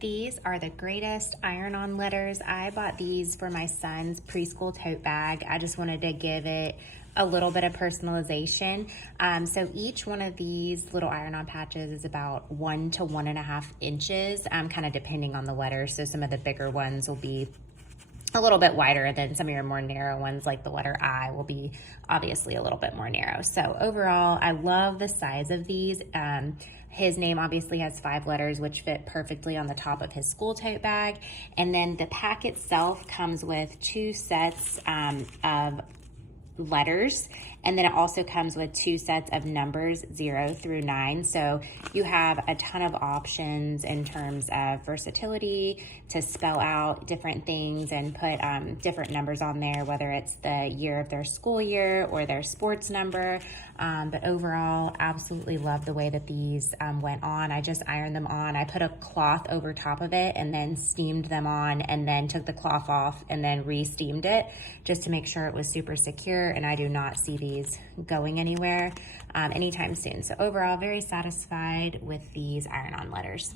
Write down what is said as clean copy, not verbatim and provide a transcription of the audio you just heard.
These are the greatest iron-on letters. I bought these for my son's preschool tote bag. I just wanted to give it a little bit of personalization. So each one of these little iron-on patches is about 1 to 1.5 inches, kind of depending on the letter. So some of the bigger ones will be a little bit wider, and then some of your more narrow ones like the letter I will be obviously a little bit more narrow. So overall, I love the size of these. His name obviously has 5 letters, which fit perfectly on the top of his school tote bag. And then the pack itself comes with 2 sets of letters, and then it also comes with 2 sets of numbers 0 through 9. So you have a ton of options in terms of versatility to spell out different things and put different numbers on there, whether it's the year of their school year or their sports number. But overall, absolutely love the way that these went on. I just ironed them on. I put a cloth over top of it and then steamed them on, and then took the cloth off and then re-steamed it just to make sure it was super secure, and I do not see these going anywhere anytime soon. So overall, very satisfied with these iron-on letters.